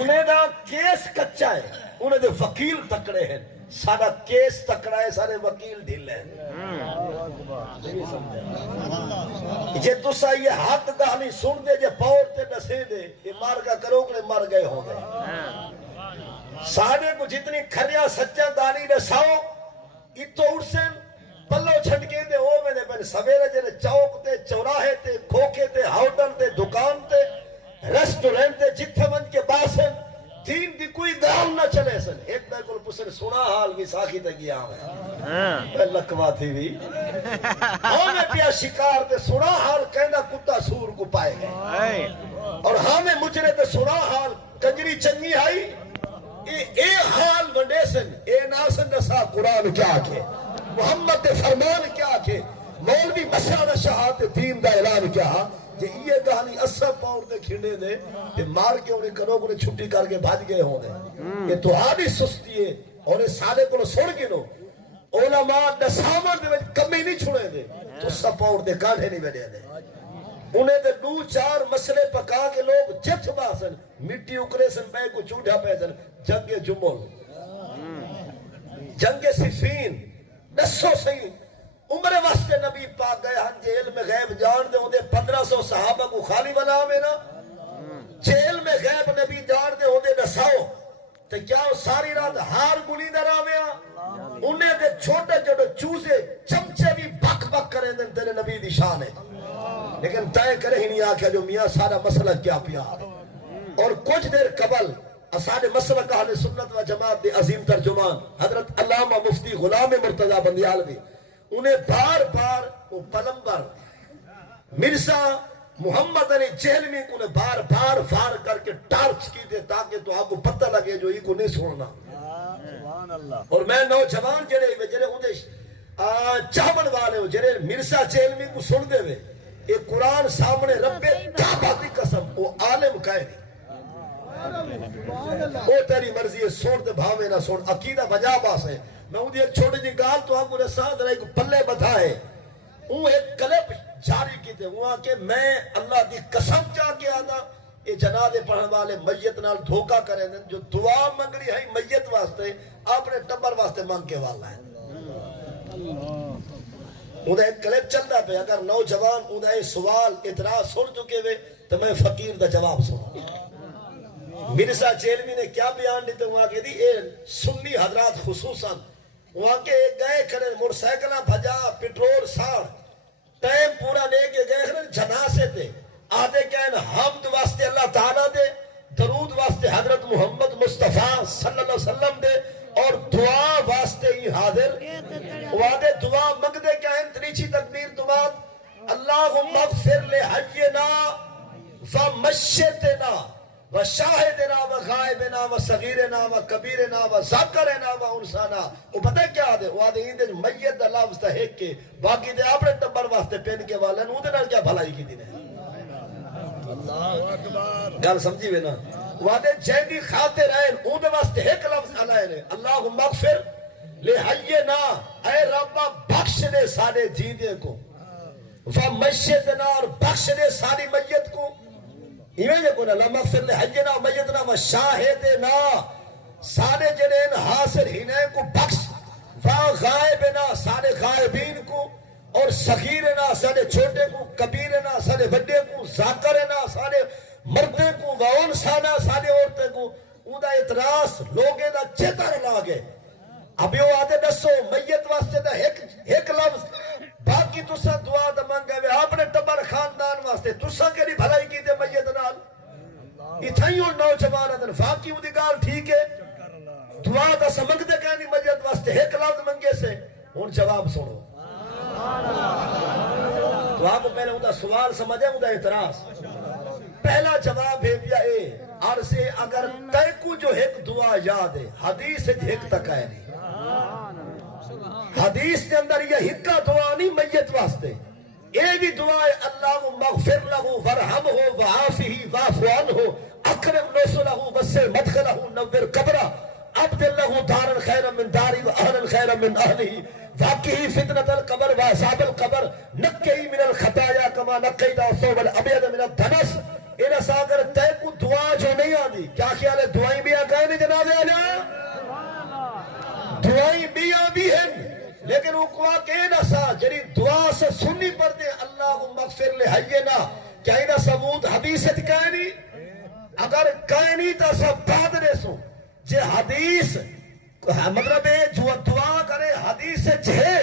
انہیں the case کچا ہے، انہیں دے وکیل تکڑے ہیں، سارا کیس تکڑا ہے، سارے وکیل ڈھیل ہیں۔ جے تسا یہ ہاتھ گالی سن دے، جے پاور تے نسے دے، یہ مار کا کرو کہ مر گئے ہو گئے۔ ساڑھے کو جتنی کھریا سچا گالی رساؤ، اتو اڑسن پلو چھٹکے دے او میں نے پہنے سویرے جنہیں چوک تے، چوراہے تے، کھوکے تے، ہوٹل تے، دکان تے، ریسٹورنٹ تے، جتھے من کے باسن دین دی کوئی گام نہ چلے سن۔ ایک بے کل پسن سنا حال بھی ساکھی تے گیا ہمیں لکوا تھی بھی ہمیں پیا شکار تے سنا حال کہنا کتا سور کو پائے گئے، اور ہمیں مجرے تے سنا حال کنجری چنگی آئی۔ اے حال ونڈے سن، اے ناسن نسا قرآن کیا آکھے، محمد فرمان کیا آکھے، مولوی مسئلہ شہادت دین دا اعلان کیا، کہ یہ کہانی اثر پاؤں دے کھنڈے دے کہ مار کے انہیں کرو انہیں چھٹی کر کے بھاج گئے ہوں دے، یہ تو آدھی سستی ہے، اور اس سالے کو سن گنو علماء نسامر دے کمی نہیں چھوڑے دے تو سپاؤں دے کانٹے نہیں بیٹھے دے۔ انہیں دے دو چار مسئلے پکا کے لوگ جت باسن، مٹی اکرے سن بے کو چوڑھا پیسن، جنگ جمل، جنگ صفین، نسو صحیح عمر واسطے نبی پاک گئے ہن جیل میں غیب جان دے ہوں دے 1500 صحابہ کو خالی بنا میں نا، جیل میں غیب نبی جان دے ہوں دے نساؤ تو کیا ساری رات ہار گلی در آویا، انہیں دے چھوٹے چھوٹے چوزے چمچے بھی بک بک کریں دے تیرے نبی دی شان ہے، لیکن طے کرے ہی نہیں آکھا جو میاں سارا مسئلہ کیا پیا۔ اور کچھ دیر قبل اساد مسلک اہل سنت و جماعت دے عظیم ترجمان حضرت علامہ مفتی غلام مرتضی بندیالوی انہیں بار بار وہ پلمبر مرزا محمد علی جہلمی کو انہیں بار بار فار کر کے ٹارچ کی دے تاکہ تو آپ کو پتہ لگے جو یہ کو نہیں سننا۔ اور میں نوجوان جڑے انہیں چاہمن والے ہو جڑے مرزا جہلمی کو سن دے وے، یہ قرآن سامنے رب کعبہ دی قسم وہ عالم کہے نہیں، وہ تیری مرضی ہے، سن تے بھاوے نہ سن، عقیدہ بجا باس ہے۔ میں ان ایک چھوٹی جی گال تو آپ کو رساد رہا ایک پلے بتا ہے، وہ ایک کلپ جاری کی تھے، وہاں کہ میں اللہ دی قسم چاہ کے آدھا یہ جنازے پڑھنے والے میت نال دھوکہ کریں دیں، جو دعا منگڑی ہے میت واسطے اپنے ٹبر واسطے مانگ کے والا ہے۔ انہیں ایک کلپ چلتا پہ، اگر نوجوان انہیں سوال اعتراض سن چکے ہوئے تو میں فقیر دا جواب سنا۔ مرزا جیلوی نے کیا بیان دیتے وہاں کے دی، اے سنی حضرات خصوصاً وہاں کے گئے کھڑے موٹر سائیکلہ بھجا پیٹرول ساڑ ٹائم پورا لے کے گئے کھڑے جنازے تھے، آدھے کہن حمد واسطے اللہ تعالیٰ دے، درود واسطے حضرت محمد مصطفیٰ صلی اللہ علیہ وسلم دے، اور دعا واسطے ہی حاضر وعدے دعا مگ دے کہن تریچی تکبیر دعا اللہم اغفر لے حینا ومشتنا وشاہدنا وغائبنا وصغیرنا وکبیرنا وذاکرنا وانسانا۔ وہ پتہ کیا دے؟ وہ آدھے ہی میت دا لفظ دا ایک کے باقی دے اپنے ٹبر واسطے پین کے والا نو دے نال کیا بھلائی کی دینے۔ گل سمجھی وے نا؟ وہ آدھے جیندی خاطر رہن اون دے واسطے ایک لفظ علائے نے، اللہم اغفر لے حینا، اے ربا بخش دے سارے جیندے کو، ومشتنا اور بخش دے ساری میت کو، ایویں جو کہنا لما اغفر لے حینا میتنا و شاہدنا سارے جنین حاصل ہینے کو بخش، غائبنا سارے غائبین کو، اور صغیرنا سارے چھوٹے کو، کبیرنا سارے بڑے کو، ذاکرنا سارے مردے کو، وانسانا سارے عورتیں کو۔ اُنہا اعتراض لوگے دا چیتر لاگے۔ اب یہ آدھے دسو میت واسطے دا ایک لفظ باقی تسا دعا دا منگے ہوئے اپنے ٹبر خاندان واسطے تسا کیڑی بھلائی کی دے میت نال، اتھائیوں نوجوان دن فاقی دی گال ٹھیک ہے، دعا دا سمجھ دے کہنی میت واسطے ایک لفظ منگے سے ان جواب سنو۔ دعا کو پہلے ان دا سوال سمجھے ان دا اعتراض، پہلا جواب ہے بیا اے عرضے اگر تے کو جو ایک دعا یاد ہے حدیث ایک تک ہے نہیں، حدیث کے اندر یہ ہکا دعا نہیں میت واسطے، اے بھی دعا ہے اللہم اغفر لہو ورحمہ وعافہ واعف عنہ اکرم نزلہ وسع مدخلہ نور قبرہ ابدل لہو دارا خیرا من داری واہلا خیرا من اہلہ واقعی فتنة القبر وعذاب القبر نقی من الخطایا کما نقینا الثوب الابیض من الدنس انہاں سا اگر تے کو دعا جو نہیں آدھی کیا خیال ہے دعائیں بھی آگئے نہیں جناب آنا دعائیں بھی آدھی ہیں لیکن وہ کوا کہ نہ سا جنی دعا سے سننی پر دے اللہ مغفر لے حینا کیا انہا ثبوت حدیث ہے کہے نہیں اگر کہے نہیں تا سب بعد نے سو جے حدیث مطلب ہے جو دعا کرے حدیث سے جہے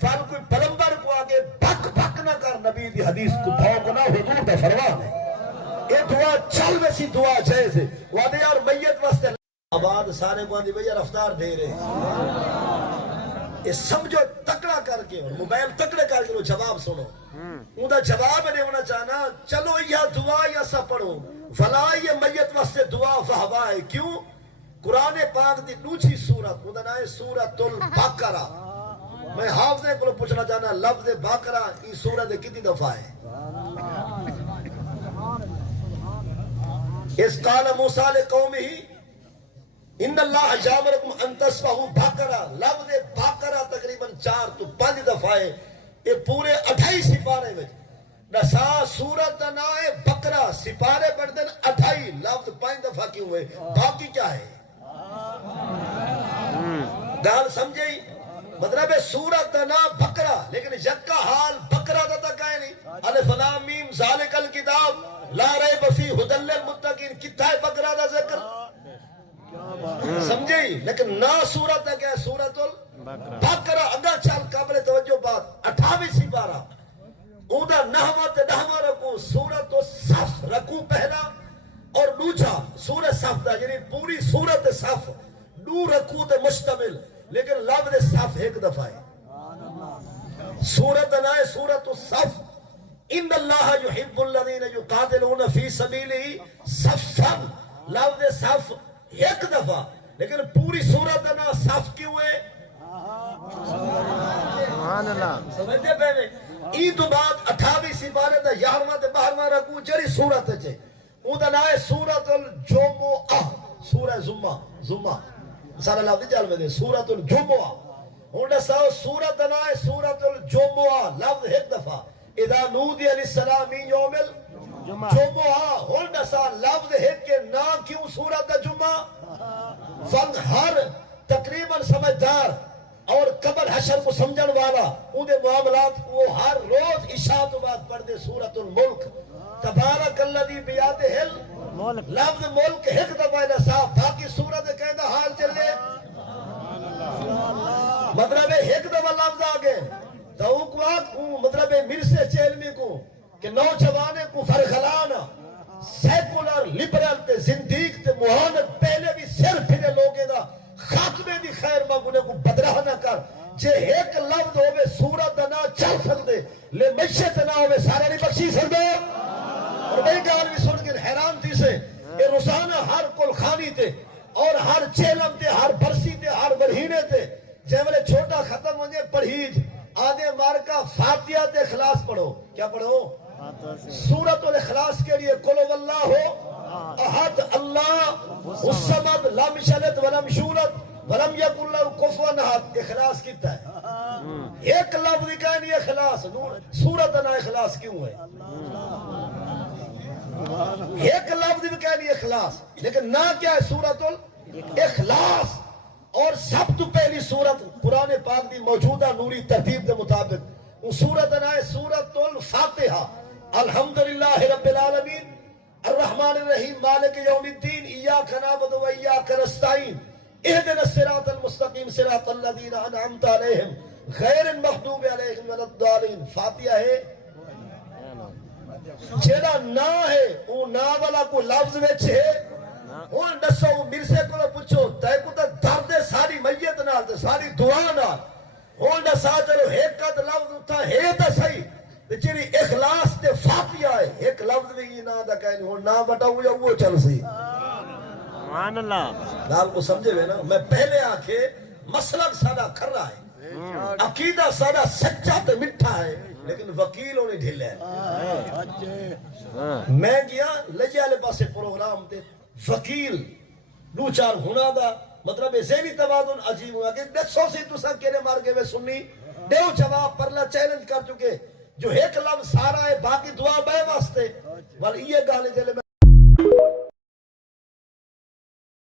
فال کوئی پلمبر کو آگے بھک بھک نہ کر نبی دی حدیث کو بھوک نہ حضور دا فرمان ہے یہ دعا چل ویسی دعا جائے سے وعدے یار میت واسطے آباد سارے کو آدھی بھئی رفتار دے رہے یہ سمجھو تکڑا کر کے موبائل تکڑے کر کے جواب سنو ان کا جواب نہیں ہونا چاہنا چلو یا دعا یا سا پڑھو فلا یہ میت واسطے دعا فہوا ہے کیوں قرآن پاک دی دوسری سورت ان کا سورت البقرہ میں حافظے کو پوچھنا چاہنا لفظ بقرہ یہ سورت کتنی دفعہ ہے اس قال موسیٰ لقومہ ان اللہ یامرکم ان تسبحوا بقرہ لفظ بقرہ تقریباً 4 تو 5 دفعہ ہے یہ پورے 28 سپارے میں نسا سورت دا نام ہے بقرہ سپارے پڑھ دیں 28 لفظ 5 دفعہ کیوں ہوئے باقی کیا ہے گال سمجھے مطلب ہے سورت دا نام بقرہ لیکن یکا حال بقرہ دا تک ہے نہیں الف لام میم ذالک الکتاب لا ریب فیہ ھدی للمتقین کتنا ہے بقرہ دا ذکر سمجھے لیکن نا سورت ہے کیا ہے سورت البقرہ اگر چال قابل توجہ بات 28 سپارہ اودا نحوت نحوہ رکو سورت صف رکو پہلا اور دوسرا سورت صف دا یعنی پوری سورت صف دو رکو تے مشتمل لیکن لفظ صف ایک دفعہ ہے سورت نائے سورت الصف ان اللہ یحب الذین یقاتلون فی سبیلہ صفا لفظ صف ایک دفعہ لیکن پوری سورت نا صف کیوں ہے سبحان اللہ سمجھے پہلے ای تو بات 28 سپارے دا 11واں تے 12واں رکوع جڑی سورت ہے اون دا نام ہے سورۃ الجمعہ سورہ جمعہ سارا لفظ چل میں دے سورۃ الجمعہ ہن سا سورت دا نام ہے سورۃ الجمعہ لفظ ایک دفعہ اذا نودی للصلاۃ من یوم الجمعہ ہن سا لفظ ایک کے نام کیوں سورۃ الجمعہ فن ہر تقریباً سمجھدار اور قبر حشر کو سمجھن والا اون دے معاملات وہ ہر روز عشاء تو بعد پڑھ دے سورۃ الملک تبارک الذی بیادہ الملک لفظ ملک ایک دفعہ ہے صاحب باقی سورت کہندا حال چلے مطلب ہے ایک دفعہ لفظ آگے تو کو مطلب ہے مرسے چیلمی کو کہ نوجوانے کو فرخلانا سیکولر لبرل تے زندیق تے مہانت پہلے بھی صرف پھرے لوگے دا خاتمے دی خیر مانگونے کو بدراہ نہ کر جے ایک لفظ ہوئے سورت نہ چل سکتے لے مشت نہ ہوئے سارے نہیں بخشی سکتے اور بھئی گال بھی سن کے حیران تھی سے کہ روزانہ ہر کل خانی تے اور ہر چیلم تے ہر برسی تے ہر برہینے تے جے بلے چھوٹا ختم ہونے پڑھیج آدھے مارکا فاتحہ تے اخلاص پڑھو کیا پڑھو سورت الاخلاص کے لیے قل هو اللہ احد اللہ الصمد لم یلد ولم یولد ولم یکن لہ کفوا احد اخلاص کتنا ہے ایک لفظ کا نہیں اخلاص سورت نہ اخلاص کیوں ہے ایک لفظ بھی کہہ نہیں اخلاص لیکن نہ کیا ہے سورت الاخلاص اور سب تو پہلی سورت قرآن پاک دی موجودہ نوری ترتیب دے مطابق وہ سورت نہ ہے سورت الفاتحہ الحمدللہ رب العالمین الرحمن الرحیم مالک یوم الدین ایاک نعبد و ایاک نستعین اهدنا الصراط المستقیم صراط الذین انعمت علیہم غیر المغضوب علیہم ولا الضالین فاتحہ ہے جیڑا نا ہے وہ نا والا کو لفظ وچ ہے ہن دسو مرسے کو پوچھو تے کو تے درد ساری میت نال تے ساری دعا نال ہن دسا چلو ایک لفظ اٹھا ہے تے صحیح تے جڑی اخلاص تے فاتحہ ہے ایک لفظ بھی نہ دا کہنی ہن نہ بٹاؤ یا وہ چل سی سبحان اللہ نال کو سمجھے وے نا میں پہلے آکھے مسلک ساڈا کھرا ہے عقیدہ ساڈا سچا تے میٹھا ہے لیکن وکیل ہونے ڈھیلے میں گیا لجے والے پاسے پروگرام تے وکیل دو چار ہونا دا مطلب ذہنی توازن عجیب ہوا کہ دسو سی تساں کیڑے مار کے وے سنی دیو جواب پرلا چیلنج کر چکے جو ایک لفظ سارا ہے باقی دعا بے واسطے وال یہ گانے جلے